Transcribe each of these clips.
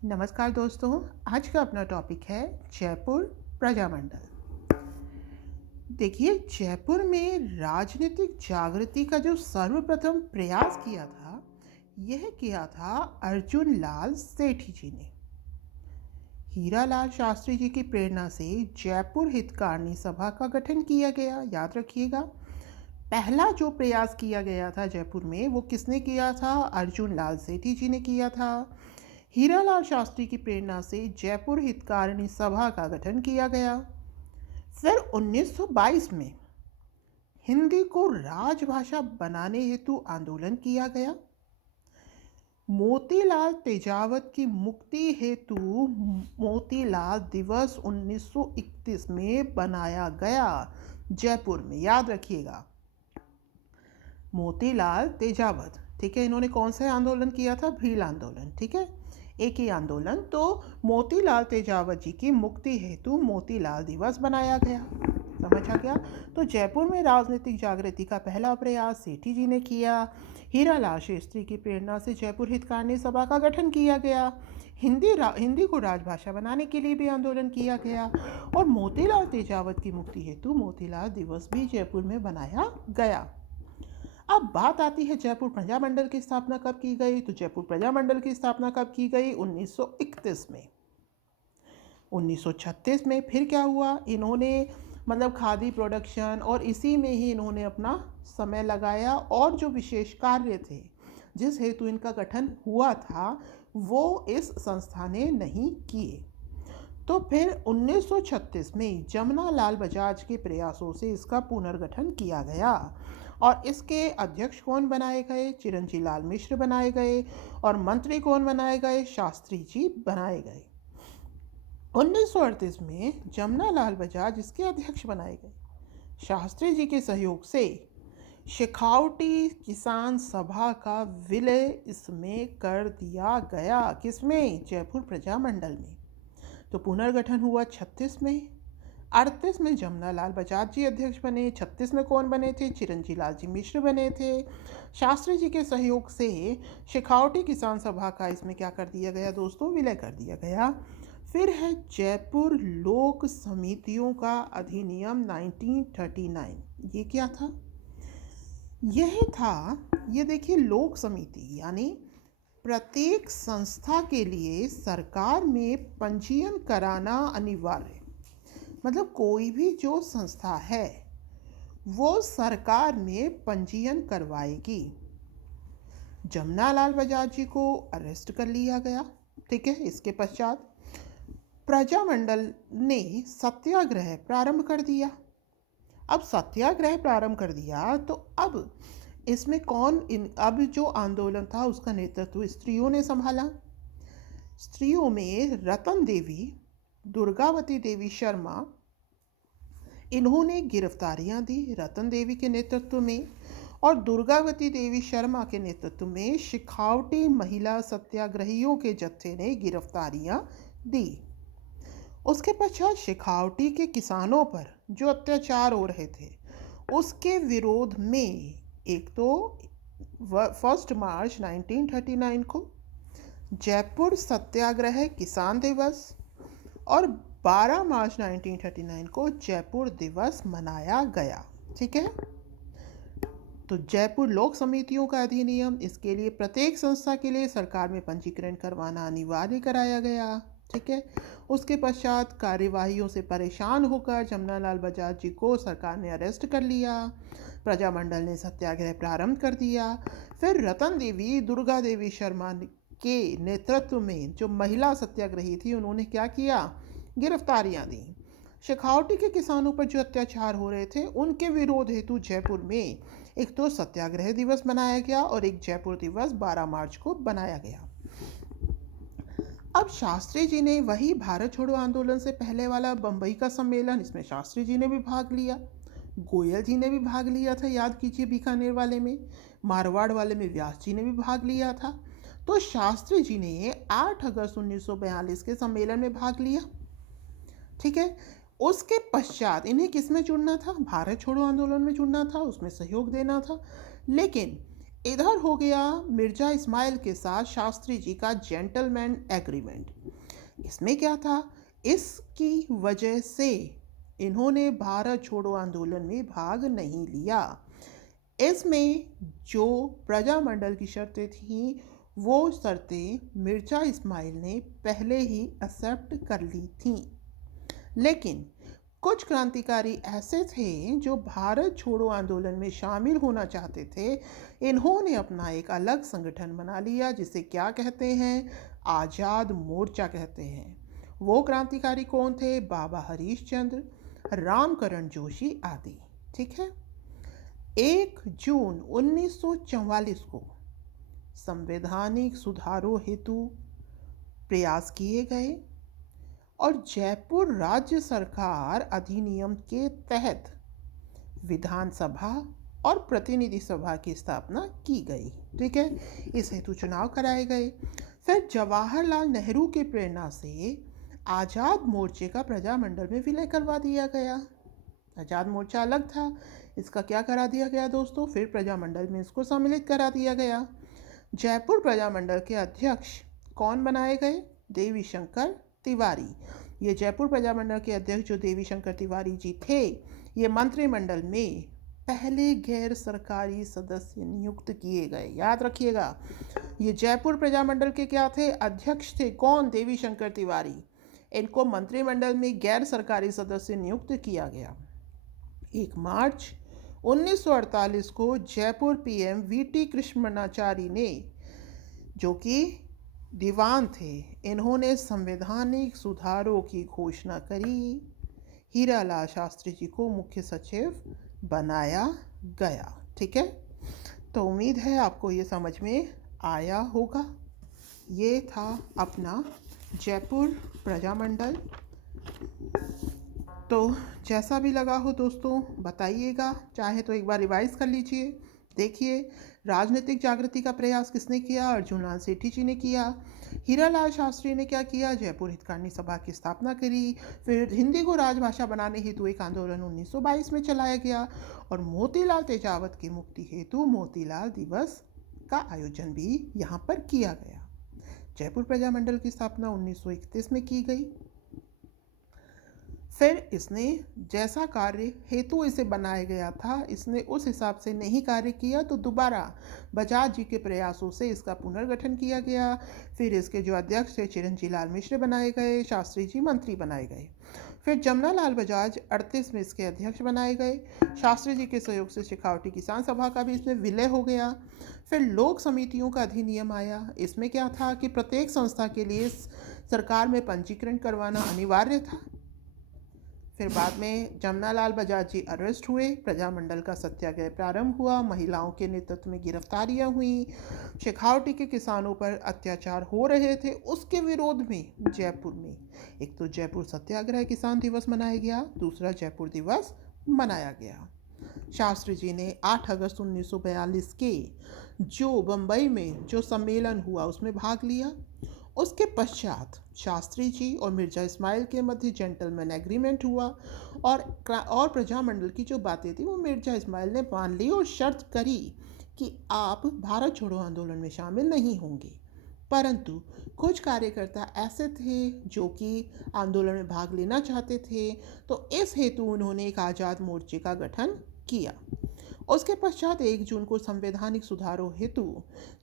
नमस्कार दोस्तों। आज का अपना टॉपिक है जयपुर प्रजामंडल। देखिए, जयपुर में राजनीतिक जागृति का जो सर्वप्रथम प्रयास किया था, यह किया था अर्जुन लाल सेठी जी ने। हीरालाल शास्त्री जी की प्रेरणा से जयपुर हितकारिणी सभा का गठन किया गया। याद रखिएगा, पहला जो प्रयास किया गया था जयपुर में, वो किसने किया था? अर्जुन लाल सेठी जी ने किया था। हीरालाल शास्त्री की प्रेरणा से जयपुर हितकारिणी सभा का गठन किया गया। फिर 1922 में हिंदी को राजभाषा बनाने हेतु आंदोलन किया गया। मोतीलाल तेजावत की मुक्ति हेतु मोतीलाल दिवस 1931 में बनाया गया जयपुर में। याद रखिएगा, मोतीलाल तेजावत, ठीक है। इन्होंने कौन सा आंदोलन किया था? भील आंदोलन, ठीक है, एक ही आंदोलन। तो मोतीलाल तेजावत जी की मुक्ति हेतु मोतीलाल दिवस बनाया गया। समझ आ गया? तो जयपुर में राजनीतिक जागृति का पहला प्रयास सेठी जी ने किया। हीरालाल शास्त्री की प्रेरणा से जयपुर हितकारिणी सभा का गठन किया गया। हिंदी को राजभाषा बनाने के लिए भी आंदोलन किया गया। और मोतीलाल तेजावत की मुक्ति हेतु मोतीलाल दिवस भी जयपुर में बनाया गया। अब बात आती है जयपुर प्रजामंडल की स्थापना कब की गई। तो जयपुर प्रजामंडल की स्थापना कब की गई? 1931 में। 1936 में फिर क्या हुआ? इन्होंने मतलब खादी प्रोडक्शन और इसी में ही इन्होंने अपना समय लगाया, और जो विशेष कार्य थे जिस हेतु इनका गठन हुआ था, वो इस संस्था ने नहीं किए। तो फिर 1936 में जमुना लाल बजाज के प्रयासों से इसका पुनर्गठन किया गया, और इसके अध्यक्ष कौन बनाए गए? चिरंजी लाल मिश्र बनाए गए। और मंत्री कौन बनाए गए? शास्त्री जी बनाए गए। 1938 में जमुना लाल बजाज इसके अध्यक्ष बनाए गए। शास्त्री जी के सहयोग से शेखावटी किसान सभा का विलय इसमें कर दिया गया। किसमें? जयपुर प्रजामंडल में। तो पुनर्गठन हुआ 36 में। 38 में जमुना लाल बजाज जी अध्यक्ष बने। 36 में कौन बने थे? चिरंजी लाल जी मिश्र बने थे। शास्त्री जी के सहयोग से शेखावटी किसान सभा का इसमें क्या कर दिया गया दोस्तों? विलय कर दिया गया। फिर है जयपुर लोक समितियों का अधिनियम 1939। ये क्या था? यह था, ये देखिए, लोक समिति यानी प्रत्येक संस्था के लिए सरकार में पंजीयन कराना अनिवार्य। मतलब कोई भी जो संस्था है वो सरकार में पंजीयन करवाएगी। जमुना लाल बजाज जी को अरेस्ट कर लिया गया, ठीक है। इसके पश्चात प्रजामंडल ने सत्याग्रह प्रारंभ कर दिया। अब सत्याग्रह प्रारंभ कर दिया तो अब इसमें अब जो आंदोलन था उसका नेतृत्व स्त्रियों ने संभाला। स्त्रियों में रतन देवी, दुर्गावती देवी शर्मा, इन्होंने गिरफ्तारियां दी रतन देवी के नेतृत्व में, और दुर्गावती देवी शर्मा के नेतृत्व में शेखावटी महिला सत्याग्रहियों के जत्थे ने गिरफ्तारियां दी। उसके पश्चात शेखावटी के किसानों पर जो अत्याचार हो रहे थे उसके विरोध में एक तो 1 मार्च 1939 को जयपुर सत्याग्रह किसान दिवस, और 12 मार्च 1939 को जयपुर दिवस मनाया गया, ठीक है। तो जयपुर लोक समितियों का अधिनियम, इसके लिए प्रत्येक संस्था के लिए सरकार में पंजीकरण करवाना अनिवार्य कराया गया, ठीक है। उसके पश्चात कार्यवाहियों से परेशान होकर जमुना लाल बजाज जी को सरकार ने अरेस्ट कर लिया। प्रजामंडल ने सत्याग्रह प्रारंभ कर दिया। फिर रतन देवी, दुर्गा देवी शर्मा के नेतृत्व में जो महिला सत्याग्रही थी उन्होंने क्या किया? गिरफ्तारियां दी। शेखावटी के किसानों पर जो अत्याचार हो रहे थे उनके विरोध हेतु जयपुर में एक तो सत्याग्रह दिवस मनाया गया और एक जयपुर दिवस 12 मार्च को बनाया गया। अब शास्त्री जी ने वही भारत छोड़ो आंदोलन से पहले वाला बम्बई का सम्मेलन, इसमें शास्त्री जी ने भी भाग लिया, गोयल जी ने भी भाग लिया था, याद कीजिए, बीकानेर वाले में, मारवाड़ वाले में व्यास जी ने भी भाग लिया था। तो शास्त्री जी ने 8 अगस्त 1942 के सम्मेलन में भाग लिया, ठीक है। उसके पश्चात इन्हें किस में जुड़ना था? भारत छोड़ो आंदोलन में जुड़ना था, उसमें सहयोग देना था। लेकिन इधर हो गया मिर्जा इस्माइल के साथ शास्त्री जी का जेंटलमैन एग्रीमेंट। इसमें क्या था? इसकी वजह से इन्होंने भारत छोड़ो आंदोलन में भाग नहीं लिया। इसमें जो प्रजामंडल की शर्तें थीं वो शर्तें मिर्जा इस्माइल ने पहले ही एक्सेप्ट कर ली थीं, लेकिन कुछ क्रांतिकारी ऐसे थे जो भारत छोड़ो आंदोलन में शामिल होना चाहते थे। इन्होंने अपना एक अलग संगठन बना लिया जिसे क्या कहते हैं? आज़ाद मोर्चा कहते हैं। वो क्रांतिकारी कौन थे? बाबा हरीश चंद्र, रामकरण जोशी आदि। ठीक है। 1 जून 1944 को संवैधानिक सुधारों हेतु प्रयास किए गए और जयपुर राज्य सरकार अधिनियम के तहत विधानसभा और प्रतिनिधि सभा की स्थापना की गई। ठीक है। इस हेतु चुनाव कराए गए। फिर जवाहरलाल नेहरू की प्रेरणा से आज़ाद मोर्चे का प्रजामंडल में विलय करवा दिया गया। आज़ाद मोर्चा अलग था, इसका क्या करा दिया गया दोस्तों? फिर प्रजामंडल में इसको सम्मिलित करा दिया गया। जयपुर प्रजामंडल के अध्यक्ष कौन बनाए गए? देवी शंकर तिवारी। ये जयपुर प्रजामंडल के अध्यक्ष जो देवी शंकर तिवारी जी थे, ये मंत्रिमंडल में पहले गैर सरकारी सदस्य नियुक्त किए गए। याद रखिएगा, ये जयपुर प्रजामंडल के क्या थे? अध्यक्ष थे। कौन? देवी शंकर तिवारी। इनको मंत्रिमंडल में गैर सरकारी सदस्य नियुक्त किया गया। 1 मार्च 1948 को जयपुर पीएम वीटी कृष्णमाचारी ने, जो कि दीवान थे, इन्होंने संवैधानिक सुधारों की घोषणा करी। हीरालाल शास्त्री जी को मुख्य सचिव बनाया गया। ठीक है। तो उम्मीद है आपको ये समझ में आया होगा। ये था अपना जयपुर प्रजामंडल। तो जैसा भी लगा हो दोस्तों बताइएगा, चाहे तो एक बार रिवाइज कर लीजिए। देखिए, राजनीतिक जागृति का प्रयास किसने किया? अर्जुनलाल सेठी जी ने किया। हीरालाल शास्त्री ने क्या किया? जयपुर हितकारिणी सभा की स्थापना करी। फिर हिंदी को राजभाषा बनाने हेतु एक आंदोलन 1922 में चलाया गया और मोतीलाल तेजावत की मुक्ति हेतु मोतीलाल दिवस का आयोजन भी यहाँ पर किया गया। जयपुर प्रजामंडल की स्थापना 1931 में की गई। फिर इसने जैसा कार्य हेतु इसे बनाया गया था, इसने उस हिसाब से नहीं कार्य किया, तो दोबारा बजाज जी के प्रयासों से इसका पुनर्गठन किया गया। फिर इसके जो अध्यक्ष थे चिरंजी लाल मिश्र बनाए गए, शास्त्री जी मंत्री बनाए गए। फिर जमना लाल बजाज 38 में इसके अध्यक्ष बनाए गए। शास्त्री जी के सहयोग से शेखावटी किसान सभा का भी इसमें विलय हो गया। फिर लोक समितियों का अधिनियम आया। इसमें क्या था कि प्रत्येक संस्था के लिए सरकार में पंजीकरण करवाना अनिवार्य था। फिर बाद में जमनालाल बजाज जी अरेस्ट हुए, प्रजामंडल का सत्याग्रह प्रारंभ हुआ, महिलाओं के नेतृत्व में गिरफ्तारियां हुई, शेखावटी के किसानों पर अत्याचार हो रहे थे, उसके विरोध में जयपुर में एक तो जयपुर सत्याग्रह किसान दिवस मनाया गया, दूसरा जयपुर दिवस मनाया गया। शास्त्री जी ने 8 अगस्त 1942 के जो बम्बई में जो सम्मेलन हुआ उसमें भाग लिया। उसके पश्चात शास्त्री जी और मिर्जा इस्माइल के मध्य जेंटलमैन एग्रीमेंट हुआ और प्रजामंडल की जो बातें थी वो मिर्जा इस्माइल ने मान ली और शर्त करी कि आप भारत छोड़ो आंदोलन में शामिल नहीं होंगे। परंतु कुछ कार्यकर्ता ऐसे थे जो कि आंदोलन में भाग लेना चाहते थे, तो इस हेतु उन्होंने एक आज़ाद मोर्चे का गठन किया। उसके पश्चात 1 जून को संवैधानिक सुधारों हेतु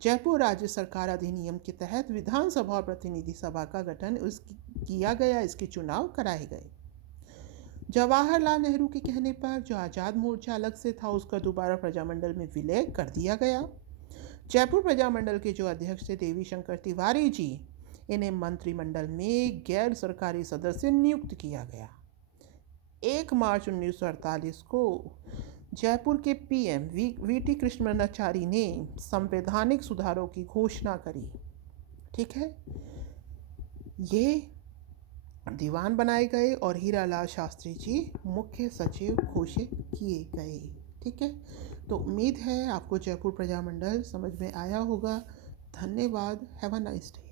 जयपुर राज्य सरकार अधिनियम के तहत विधानसभा और प्रतिनिधि सभा का गठन किया गया। इसके चुनाव कराए गए। जवाहरलाल नेहरू के कहने पर जो आज़ाद मोर्चा अलग से था उसका दोबारा प्रजामंडल में विलय कर दिया गया। जयपुर प्रजामंडल के जो अध्यक्ष थे देवी शंकर तिवारी जी, इन्हें मंत्रिमंडल में गैर सरकारी सदस्य नियुक्त किया गया। 1 मार्च 1948 को जयपुर के पीएम वीटी कृष्णमाचारी ने संवैधानिक सुधारों की घोषणा करी। ठीक है। ये दीवान बनाए गए और हीरालाल शास्त्री जी मुख्य सचिव घोषित किए गए। ठीक है। तो उम्मीद है आपको जयपुर प्रजामंडल समझ में आया होगा। धन्यवाद। Have a nice day.